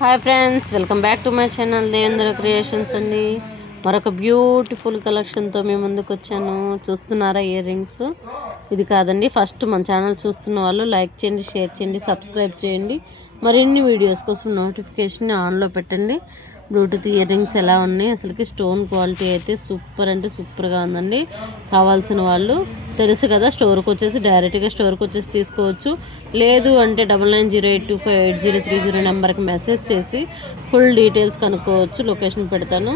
Hi friends, welcome back to my channel Devendra creations అండి. మరొక beautiful కలెక్షన్తో మేము ముందుకు వచ్చాను. చూస్తున్నారా ఇయర్ రింగ్స్? ఇది కాదండి, ఫస్ట్ మన ఛానల్ చూస్తున్న వాళ్ళు లైక్ చేయండి, షేర్ చేయండి, సబ్స్క్రైబ్ చేయండి. మరిన్ని వీడియోస్ కోసం నోటిఫికేషన్ ఆన్లో పెట్టండి. బ్లూటూత్ ఇయర్ రింగ్స్ ఎలా ఉన్నాయి, అసలుకి స్టోన్ క్వాలిటీ అయితే సూపర్ అంటే సూపర్గా ఉందండి. కావాల్సిన వాళ్ళు తెలుసు కదా, స్టోర్కి వచ్చేసి డైరెక్ట్గా స్టోర్కి వచ్చేసి తీసుకోవచ్చు. లేదు అంటే 9908258030 నెంబర్కి మెసేజ్ చేసి ఫుల్ డీటెయిల్స్ కనుక్కోవచ్చు. లొకేషన్ పెడతాను.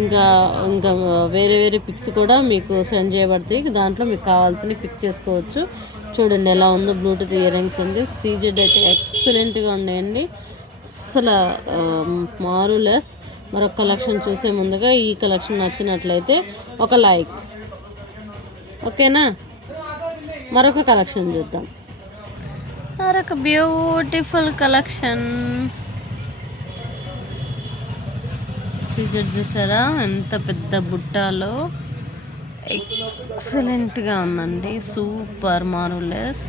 ఇంకా ఇంకా వేరే వేరే పిక్స్ కూడా మీకు సెండ్ చేయబడతాయి. దాంట్లో మీకు కావాల్సినవి పిక్ చేసుకోవచ్చు. చూడండి ఎలా ఉందో బ్లూటూత్ ఇయర్ రింగ్స్ అండి. సీజెడ్ అయితే ఎక్సలెంట్గా ఉన్నాయండి. అసలు మారులెస్. మరొక కలెక్షన్ చూసే ముందుగా ఈ కలెక్షన్ నచ్చినట్లయితే ఒక లైక్, ఓకేనా? మరొక కలెక్షన్ చూద్దాం. మరొక బ్యూటిఫుల్ కలెక్షన్. సీజెడ్ చూసారా ఎంత పెద్ద బుట్టాలో, ఎక్సలెంట్గా ఉందండి. సూపర్ మారులెస్,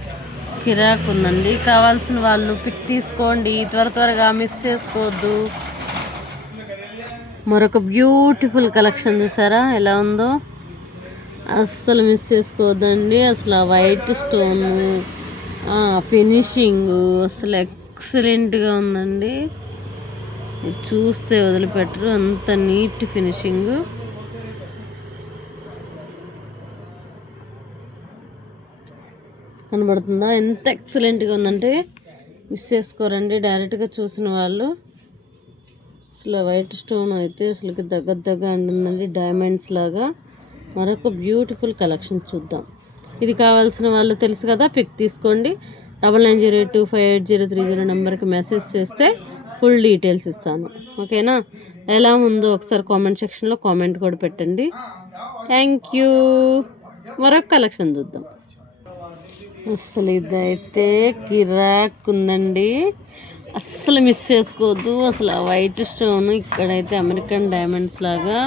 కిరాక్ ఉందండి. కావాల్సిన వాళ్ళు పిక్ తీసుకోండి, త్వరగా మిస్ చేసుకోవద్దు. మరొక బ్యూటిఫుల్ కలెక్షన్ చూసారా ఎలా ఉందో, అస్సలు మిస్ చేసుకోవద్దండి. అసలు ఆ వైట్ స్టోన్ ఫినిషింగ్ అసలు ఎక్సలెంట్గా ఉందండి. చూస్తే వదిలిపెట్టరు, అంత నీట్ ఫినిషింగ్. కనబడుతుందా ఎంత ఎక్సలెంట్గా ఉందంటే మిస్ చేసుకోరండి డైరెక్ట్గా చూసిన వాళ్ళు. అసలు వైట్ స్టోన్ అయితే అసలుకి దగ్గర ఉంటుందండి, డైమండ్స్ లాగా. మరొక బ్యూటిఫుల్ కలెక్షన్ చూద్దాం. ఇది కావాల్సిన వాళ్ళు తెలుసు కదా, పిక్ తీసుకోండి. 9908258030 నెంబర్కి మెసేజ్ చేస్తే ఫుల్ డీటెయిల్స్ ఇస్తాను, ఓకేనా? ఎలా ఉందో ఒకసారి కామెంట్ సెక్షన్లో కామెంట్ కూడా పెట్టండి. Thank you. మరొక కలెక్షన్ చూద్దాం. అస్సలు ఇదైతే కిరాక్ ఉందండి, అస్సలు మిస్ చేసుకోవద్దు. అసలు ఆ వైట్ స్టోన్ ఇక్కడైతే అమెరికన్ డైమండ్స్ లాగా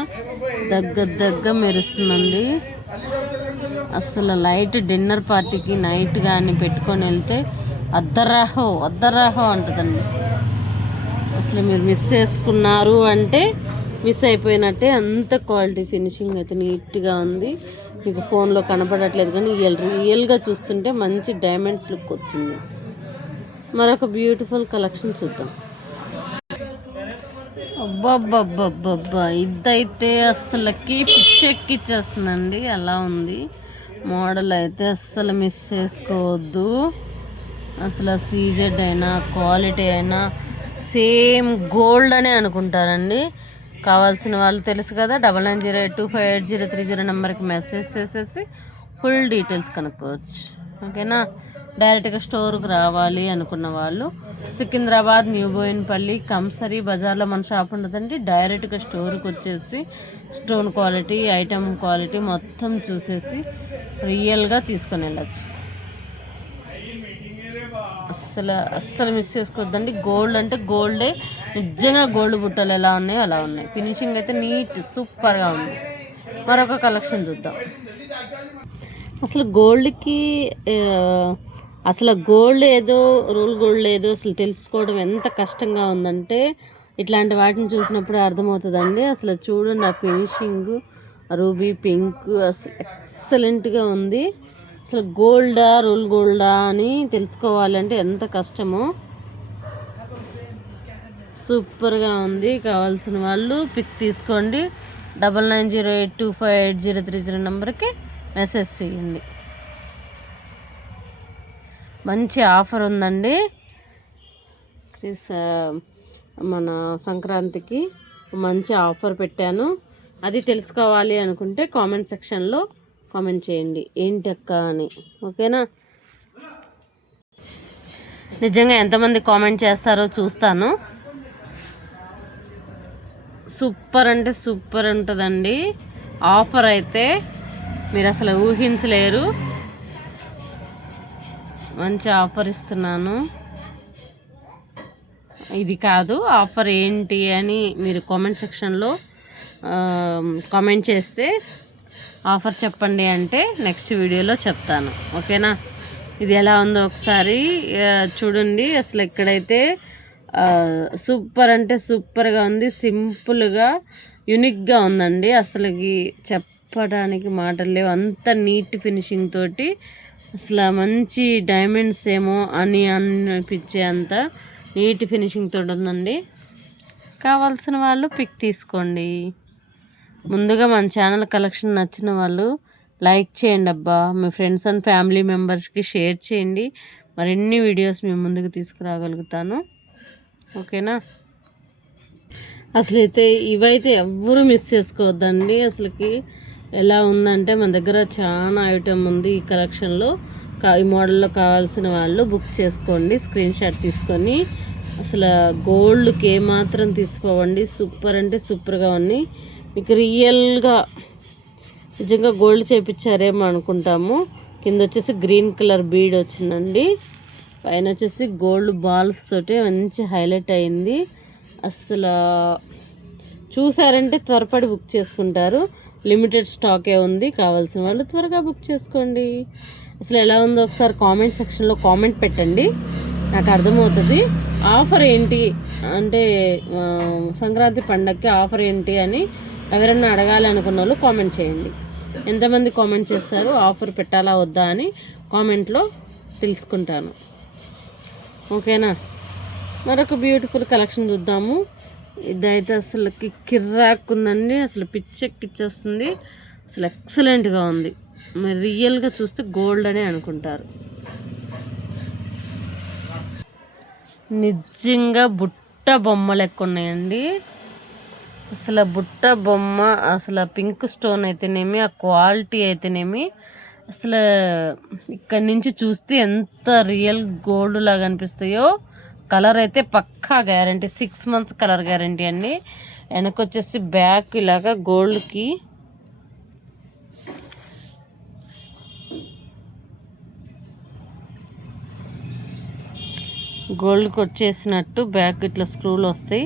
దగ్గర మెరుస్తుందండి. అసలు లైట్ డిన్నర్ పార్టీకి నైట్ కానీ పెట్టుకొని వెళ్తే అద్దరాహో అంటుందండి. అసలు మీరు మిస్ చేసుకున్నారు అంటే మిస్ అయిపోయినట్టే. అంత క్వాలిటీ ఫినిషింగ్ అయితే నీట్గా ఉంది. మీకు ఫోన్లో కనపడట్లేదు కానీ రియల్గా చూస్తుంటే మంచి డైమండ్స్ లుక్ వచ్చింది. మరొక బ్యూటిఫుల్ కలెక్షన్ చూద్దాం. అబ్బబ్బబ్బబ్బబ్బా, ఇదైతే అస్సలకి పిచ్చెక్కిచ్చేస్తుందండి. అలా ఉంది మోడల్ అయితే, అస్సలు మిస్ చేసుకోవద్దు. అసలు సీజెడ్ అయినా క్వాలిటీ అయినా సేమ్ గోల్డ్ అనే అనుకుంటారండి. కావాల్సిన వాళ్ళు తెలుసు కదా, 9908258030 నెంబర్కి మెసేజ్ చేసేసి ఫుల్ డీటెయిల్స్ కనుక్కోవచ్చు, ఓకేనా? డైరెక్ట్గా స్టోర్కి రావాలి అనుకున్న వాళ్ళు సికింద్రాబాద్ న్యూ బోయిన్పల్లి కంసరీ బజార్లో మన షాప్ ఉండదండి. డైరెక్ట్గా స్టోర్కి వచ్చేసి స్టోన్ క్వాలిటీ, ఐటమ్ క్వాలిటీ మొత్తం చూసేసి రియల్గా తీసుకొని వెళ్ళచ్చు. అస్సలు మిస్ చేసుకోవద్దండి. గోల్డ్ అంటే గోల్డే, నిజంగా గోల్డ్ బుట్టలు ఎలా ఉన్నాయో అలా ఉన్నాయి. ఫినిషింగ్ అయితే నీట్ సూపర్గా ఉంది. మరొక కలెక్షన్ చూద్దాం. అసలు గోల్డ్కి గోల్డ్ ఏదో రూల్ గోల్డ్ ఏదో అసలు తెలుసుకోవడం ఎంత కష్టంగా ఉందంటే ఇట్లాంటి వాటిని చూసినప్పుడు అర్థమవుతుందండి. అసలు చూడండి ఆ ఫినిషింగ్, రూబీ పింక్ అసలు ఎక్సలెంట్గా ఉంది. అసలు గోల్డా రూల్ గోల్డా అని తెలుసుకోవాలంటే ఎంత కష్టమో. సూపర్గా ఉంది. కావాల్సిన వాళ్ళు పిక్ తీసుకోండి. 9908258030 నెంబర్కి మెసేజ్ చేయండి. మంచి ఆఫర్ ఉందండి. మన సంక్రాంతికి మంచి ఆఫర్ పెట్టాను. అది తెలుసుకోవాలి అనుకుంటే కామెంట్ సెక్షన్లో కామెంట్ చేయండి ఏంటక్క అని, ఓకేనా? నిజంగా ఎంతమంది కామెంట్ చేస్తారో చూస్తాను. సూపర్ అంటే సూపర్ ఉంటుందండి. ఆఫర్ అయితే మీరు అసలు ఊహించలేరు. మంచి ఆఫర్ ఇస్తున్నాను. ఇది కాదు ఆఫర్ ఏంటి అని మీరు కామెంట్ సెక్షన్లో కామెంట్ చేస్తే ఆఫర్ చెప్పండి అంటే నెక్స్ట్ వీడియోలో చెప్తాను, ఓకేనా? ఇది ఎలా ఉందో ఒకసారి చూడండి. అసలు ఎక్కడైతే సూపర్ అంటే సూపర్గా ఉంది. సింపుల్గా యూనిక్గా ఉందండి. అసలుకి చెప్పడానికి మాటలు లేవు. అంత నీట్ ఫినిషింగ్ తోటి అసలు మంచి డైమండ్స్ ఏమో అని అనిపించే అంత నీట్ ఫినిషింగ్ తోటి ఉందండి. కావాల్సిన వాళ్ళు పిక్ తీసుకోండి. ముందుగా మన ఛానల్ కలెక్షన్ నచ్చిన వాళ్ళు లైక్ చేయండి అబ్బా. మీ ఫ్రెండ్స్ అండ్ ఫ్యామిలీ మెంబర్స్కి షేర్ చేయండి. మరిన్ని వీడియోస్ మేము ముందుకు తీసుకురాగలుగుతాను. ఓకేనా? అసలైతే ఇవైతే ఎవ్వరూ మిస్ చేసుకోవద్దండి. అసలుకి ఎలా ఉందంటే మన దగ్గర చాలా ఐటెం ఉంది ఈ కలెక్షన్లో. ఈ మోడల్లో కావాల్సిన వాళ్ళు బుక్ చేసుకోండి, స్క్రీన్ షాట్ తీసుకొని. అసలు గోల్డ్కి ఏమాత్రం తీసుకోవండి. సూపర్ అంటే సూపర్గా ఉన్నాయి. మీకు రియల్గా నిజంగా గోల్డ్ చేయించారేమో అనుకుంటాము. కింద వచ్చేసి గ్రీన్ కలర్ బీడ్ వచ్చిందండి. పైన వచ్చేసి గోల్డ్ బాల్స్ తోటి మంచి హైలైట్ అయింది. అసలు చూసారంటే త్వరపడి బుక్ చేసుకుంటారు. లిమిటెడ్ స్టాకే ఉంది. కావాల్సిన వాళ్ళు త్వరగా బుక్ చేసుకోండి. అసలు ఎలా ఉందో ఒకసారి కామెంట్ సెక్షన్లో కామెంట్ పెట్టండి, నాకు అర్థమవుతుంది. ఆఫర్ ఏంటి అంటే సంక్రాంతి పండగకి ఆఫర్ ఏంటి అని ఎవరైనా అడగాలి అనుకున్న వాళ్ళు కామెంట్ చేయండి. ఎంతమంది కామెంట్ చేస్తారు ఆఫర్ పెట్టాలా వద్దా అని కామెంట్లో తెలుసుకుంటాను. ఓకేనా? మరొక బ్యూటిఫుల్ కలెక్షన్ చూద్దాము. ఇదైతే అసలు కిర్రాక్కుందండి. అసలు పిచ్చెక్కిచ్చేస్తుంది. అసలు ఎక్సలెంట్గా ఉంది. మరి రియల్గా చూస్తే గోల్డ్ అనే అనుకుంటారు. నిజంగా బుట్ట బొమ్మ లెక్క ఉన్నాయండి. అసలు బుట్ట బొమ్మ, అసలు పింక్ స్టోన్ అయితేనేమి, ఆ క్వాలిటీ అయితేనేమి, అసలు ఇక్కడి నుంచి చూస్తే ఎంత రియల్ గోల్డ్ లాగా అనిపిస్తాయో. కలర్ అయితే పక్కా గ్యారంటీ, 6 months కలర్ గ్యారంటీ అండి. వెనకొచ్చేసి బ్యాక్ ఇలాగా గోల్డ్కి వచ్చేసినట్టు బ్యాక్ ఇట్లా స్క్రూలు వస్తాయి.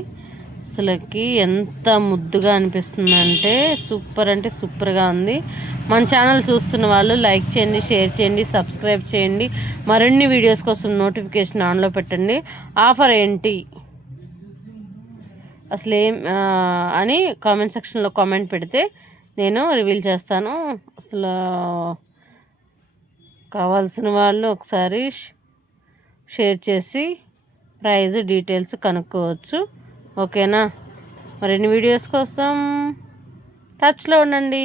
అసలుకి ఎంత ముద్దుగా అనిపిస్తుందంటే సూపర్ అంటే సూపర్గా ఉంది. మన ఛానల్ చూస్తున్న వాళ్ళు లైక్ చేయండి, షేర్ చేయండి, సబ్స్క్రైబ్ చేయండి. మరిన్ని వీడియోస్ కోసం నోటిఫికేషన్ ఆన్లో పెట్టండి. ఆఫర్ ఏంటి అసలు ఏం అని కామెంట్ సెక్షన్లో కామెంట్ పెడితే నేను రివీల్ చేస్తాను. అసలు కావాల్సిన వాళ్ళు ఒకసారి షేర్ చేసి ప్రైజ్ డీటెయిల్స్ కనుక్కోవచ్చు. ఓకేనా? మరిన్ని వీడియోస్ కోసం టచ్లో ఉండండి.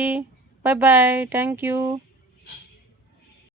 Bye bye. Thank you.